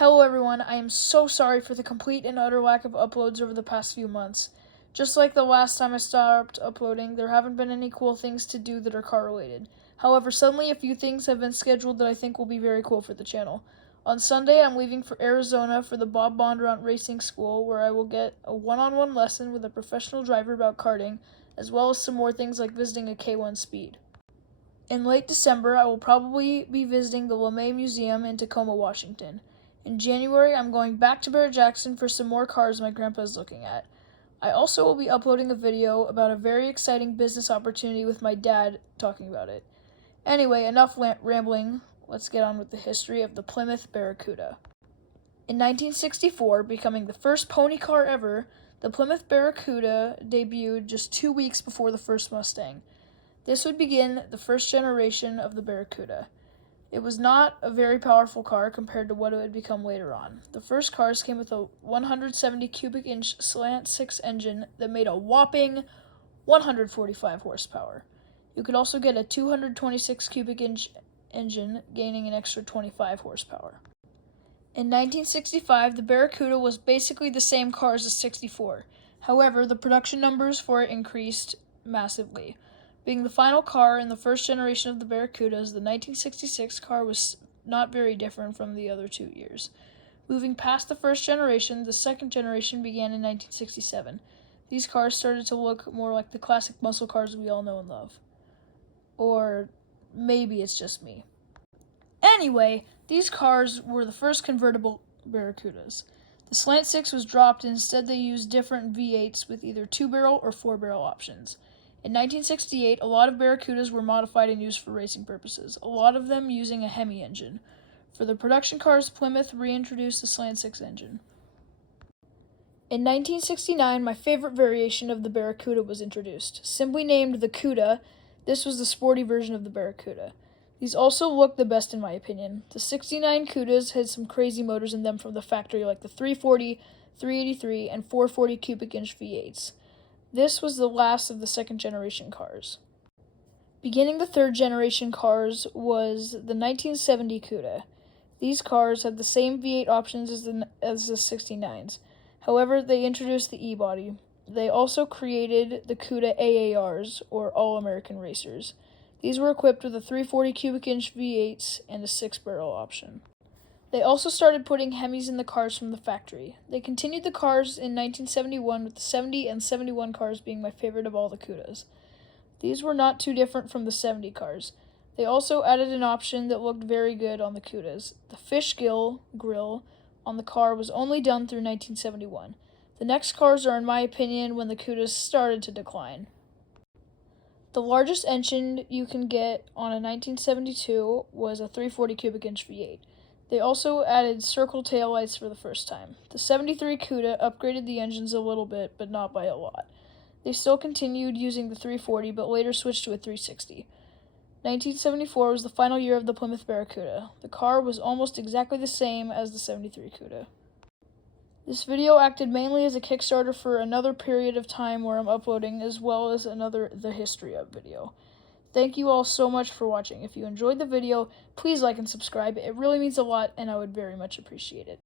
Hello everyone, I am so sorry for the complete and utter lack of uploads over the past few months. Just like the last time I stopped uploading, there haven't been any cool things to do that are car related. However, suddenly a few things have been scheduled that I think will be very cool for the channel. On Sunday, I'm leaving for Arizona for the Bob Bondurant Racing School, where I will get a one-on-one lesson with a professional driver about karting, as well as some more things like visiting a K1 Speed. In late December, I will probably be visiting the LeMay Museum in Tacoma, Washington. In January, I'm going back to Barrett-Jackson for some more cars my grandpa is looking at. I also will be uploading a video about a very exciting business opportunity with my dad talking about it. Anyway, enough rambling. Let's get on with the history of the Plymouth Barracuda. In 1964, becoming the first pony car ever, the Plymouth Barracuda debuted just 2 weeks before the first Mustang. This would begin the first generation of the Barracuda. It was not a very powerful car compared to what it would become later on. The first cars came with a 170 cubic inch slant 6 engine that made a whopping 145 horsepower. You could also get a 226 cubic inch engine, gaining an extra 25 horsepower. In 1965, the Barracuda was basically the same car as the 64. However, the production numbers for it increased massively. Being the final car in the first generation of the Barracudas, the 1966 car was not very different from the other 2 years. Moving past the first generation, the second generation began in 1967. These cars started to look more like the classic muscle cars we all know and love. Or maybe it's just me. Anyway, these cars were the first convertible Barracudas. The Slant 6 was dropped, and instead they used different V8s with either 2-barrel or 4-barrel options. In 1968, a lot of Barracudas were modified and used for racing purposes, a lot of them using a Hemi engine. For the production cars, Plymouth reintroduced the Slant 6 engine. In 1969, my favorite variation of the Barracuda was introduced. Simply named the Cuda, this was the sporty version of the Barracuda. These also looked the best in my opinion. The 69 Cudas had some crazy motors in them from the factory like the 340, 383, and 440 cubic inch V8s. This was the last of the second generation cars. Beginning the third generation cars was the 1970 Cuda. These cars had the same V8 options as the 69s. However, they introduced the E-body. They also created the Cuda AARs, or All-American Racers. These were equipped with a 340 cubic inch V8s and a 6-barrel option. They also started putting Hemis in the cars from the factory. They continued the cars in 1971 with the 70 and 71 cars being my favorite of all the Cudas. These were not too different from the 70 cars. They also added an option that looked very good on the Cudas. The fish gill grill on the car was only done through 1971. The next cars are, in my opinion, when the Cudas started to decline. The largest engine you can get on a 1972 was a 340 cubic inch V8. They also added circle taillights for the first time. The 73 Cuda upgraded the engines a little bit, but not by a lot. They still continued using the 340, but later switched to a 360. 1974 was the final year of the Plymouth Barracuda. The car was almost exactly the same as the 73 Cuda. This video acted mainly as a Kickstarter for another period of time where I'm uploading, as well as another The History Of video. Thank you all so much for watching. If you enjoyed the video, please like and subscribe. It really means a lot, and I would very much appreciate it.